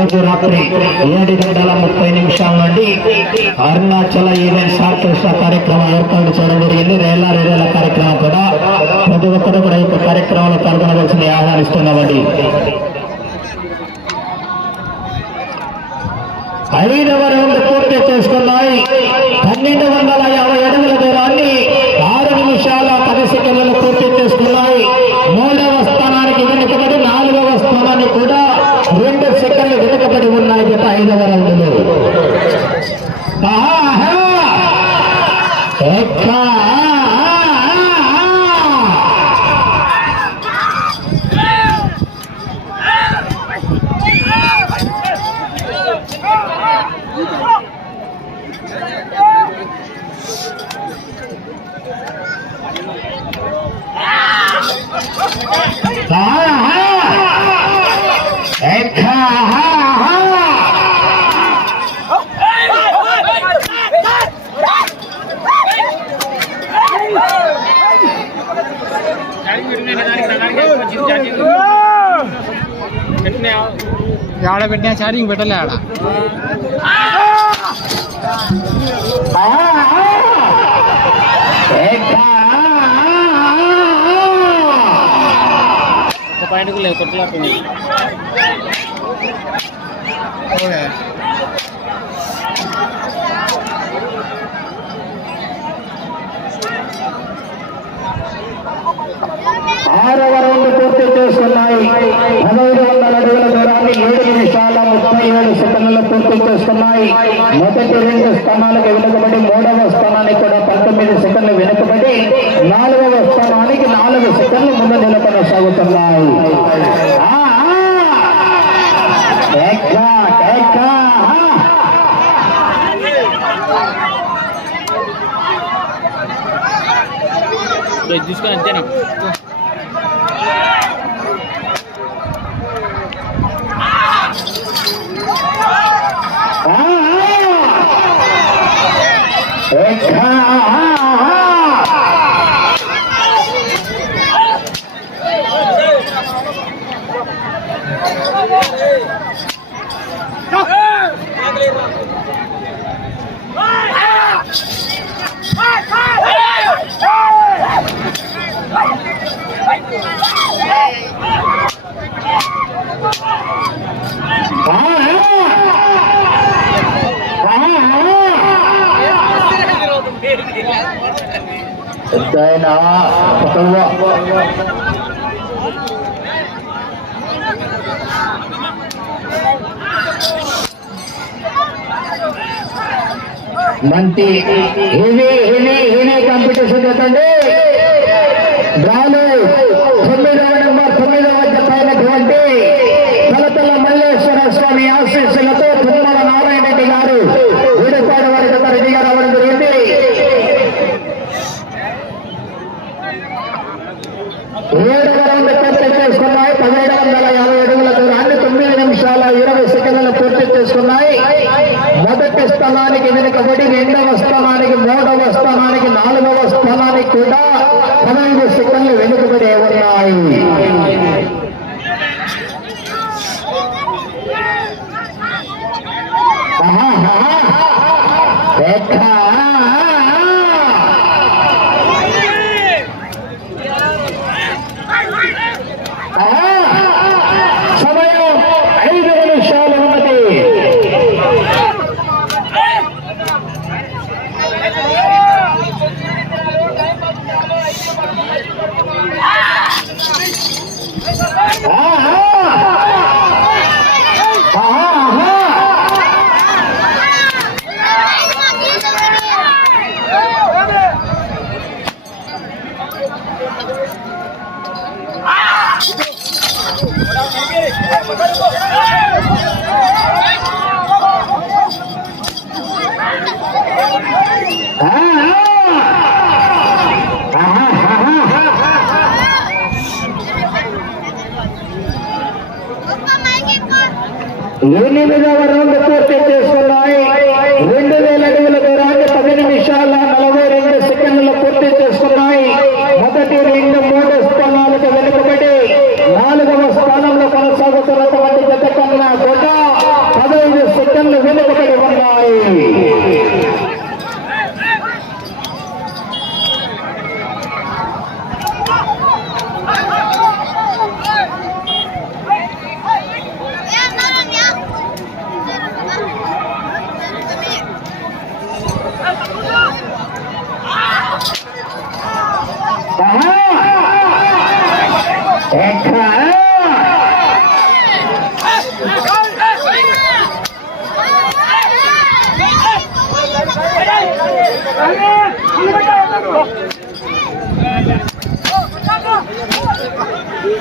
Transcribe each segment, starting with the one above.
రోజు రాత్రి ఏడు గంటల ముప్పై నిమిషాల నుండి అరుణాచల ఈవెంట్స్ ఆర్కెస్ట్రా కార్యక్రమం ఏర్పాటు చేయడం జరిగింది. రేల రేల కార్యక్రమం కూడా ప్రతి ఒక్కరు కూడా ఈ యొక్క కార్యక్రమంలో పాల్గొనవలసింది ఆహ్వానిస్తున్నామండి. ఐదవ రౌండ్ పూర్తి చేసుకున్నాయి పన్నెండు వందల యాభై అడుగుల దూరాన్ని ఆరు నిమిషాల పది సెకండ్లు పూర్తి చేసుకున్నాయి మూడవ స్థానానికి వెనుకబడి నాలుగవ స్థానాన్ని కూడా రెండు సెకండ్లు వెనుకబడి ఉన్నాయి గత ఐదవ రౌండ్లో ఆహా! ఎక్కా! ఆహా! ఎక్కా! ఆడ పెట్టినా ఛార్జింగ్ పెట్టలే ఆడ ఒక పాయింట్ లేదు కొట్లాడుతుంది ఆరవ రౌండ్ పూర్తి చేసుకున్నాయి. పదహైదు వందల అడుగుల దూరాన్ని ఏడు నిమిషాల ముప్పై ఏడు సెకండ్లు పూర్తి చేసుకున్నాయి. మొదటి రెండు స్థానాలకు వెనుకబడి మూడవ స్థానానికి కూడా పంతొమ్మిది సెకండ్లు వెనుకబడి నాలుగవ స్థానానికి నాలుగు సెకండ్లు ముందు నిలకొనసాగుతున్నాయి చూసుకొని అంతేనా? ఆ, ఆ! ఎక్కా, ఆ, ఆ! పెద్దయినా మంచి హెవీ హెవీ హెవీ కాంపిటీషన్ చెప్పండి డ్రాలు తొమ్మిదవ నెంబర్ తొమ్మిదవ జత అయినటువంటి తలతల మల్లేశ్వర స్వామి ఆశీస్సులతో తుమ్మల నారాయణ రెడ్డి గారు ఊడిపాడు వారి జత రెడ్డిగా రావడం జరిగింది ఏడవ రౌండ్ పూర్తి చేసుకున్నాయి పదిహేడు వందల యాభై అడుగుల దూరాన్ని తొమ్మిది నిమిషాల ఇరవై సెకండ్లు పూర్తి చేసుకున్నాయి. మొదటి స్థానానికి వెనుకబడి రెండవ స్థానానికి మూడవ స్థానానికి నాలుగవ స్థానానికి కూడా పదహైదు సెకండ్లు వెనుకబడి ఉన్నాయి. ఆహా, Ah!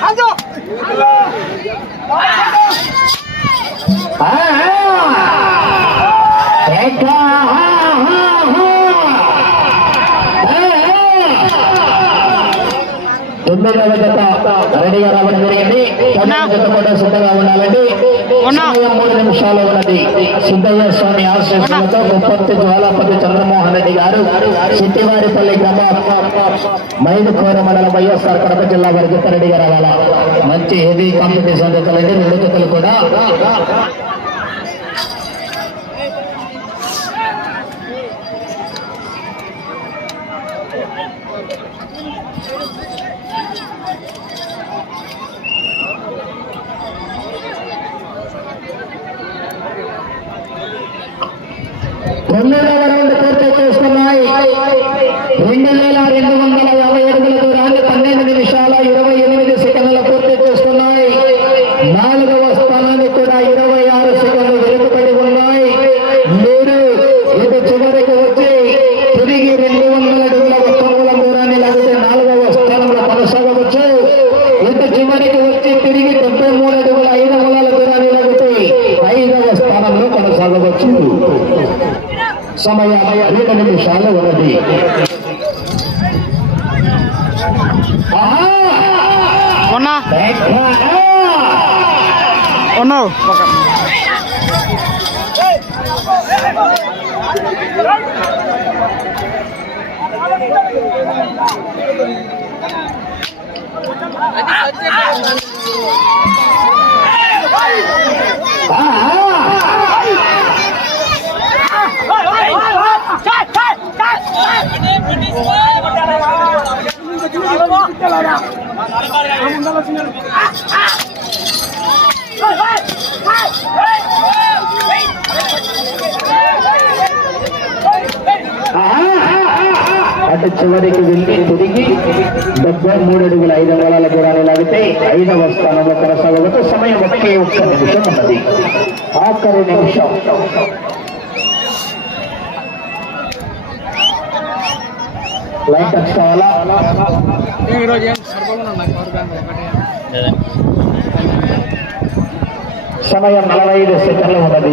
앉아! 앉아! 아! 아, 아. తొమ్మిదవ జత రెడీగా రావడం జరిగింది జత కూడా సిద్ధంగా ఉండాలండి మూడు నిమిషాలు ఉన్నది సిద్ధయ్య స్వామి ఆశీస్సులతో ముప్పత్తి జ్వాలాపతి చంద్రమోహన్ రెడ్డి గారు సిట్టివారిపల్లి గ్రామం మైదుకోర మండలం వైఎస్ఆర్ కడప జిల్లా వారి జత రెడీగా రావాలా మంచి హెవీ కాంపిటీషన్ జతలండి రెండు జతలు కూడా తొమ్మిదవ రౌండ్ పూర్తి చేసుకున్నాయి రెండు వేల రెండు వందల యాభై ఏడు no. Ah, ah. అటు చివరికి వెళ్ళి తిరిగి డెబ్బై మూడు అడుగుల ఐదు వందల దూరాన్ని లాగితే ఐదవ స్థానంలో కొనసాగవచ్చు సమయం ఒకే ఒక్క నిమిషం ఉన్నది. ఆఖరి నిమిషం. లైన్ టచ్ కావాలా ఈరోజు ఏం సరిపోకుండా ఉన్నాయి? పవర్ బ్యాంక్ ఒకటి. సమయం నలభై ఐదు సెకండ్లు ఉన్నది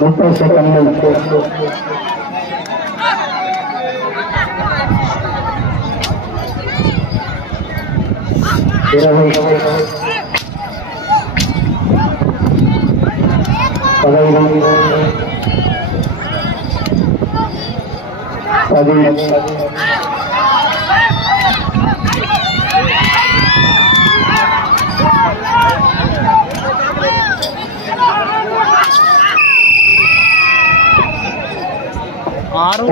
ముప్పై సెకండ్లు ఇరవై పదహైదు పది ఆరు.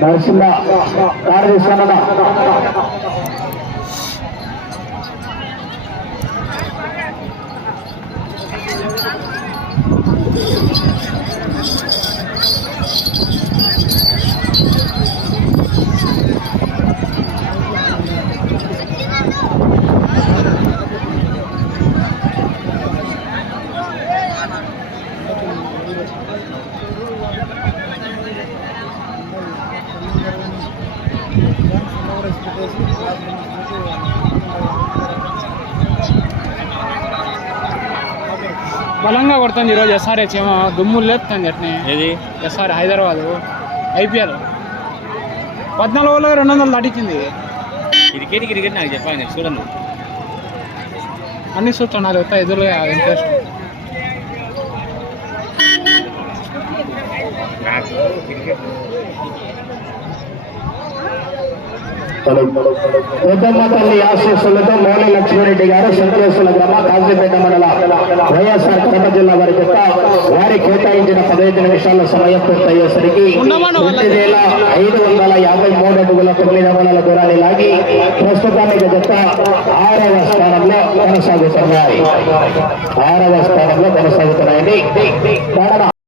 నరసింహ కారు తీసుకున్నా బలంగా కొడుతుంది ఈరోజు ఎస్ఆర్హెచ్ ఏమో. దుమ్ములు లేపుతుంది అట్నే. ఏది? S R Hyderabad. ఐపీఎల్. పద్నాలుగు ఓవర్లో రెండు వందలు దాటించింది. క్రికెట్ క్రికెట్ నాకు చెప్పాలి నేను చూడను. అన్ని చూస్తున్నారు ఎంత ఎదురుగా ఇంట్రెస్ట్. నాకు క్రికెట్ పెద్దమ్మ తల్లి ఆశీస్సులతో మౌలి లక్ష్మీరెడ్డి గారు సంతోషుల గ్రామ కాజీపేట మండల వైఎస్ఆర్ కడప జిల్లా వారి చెత్త వారి కేటాయించిన పదహైదు నిమిషాల సమయం పూర్తయ్యేసరికి రెండు వేల ఐదు వందల యాభై మూడు అడుగుల తొమ్మిది అమల దూరాన్ని లాగి ప్రస్తుతానికి చెత్త ఆరవ స్థానంలో కొనసాగుతున్నాయి. ఆరవ స్థానంలో కొనసాగుతున్నాయండి. కారణం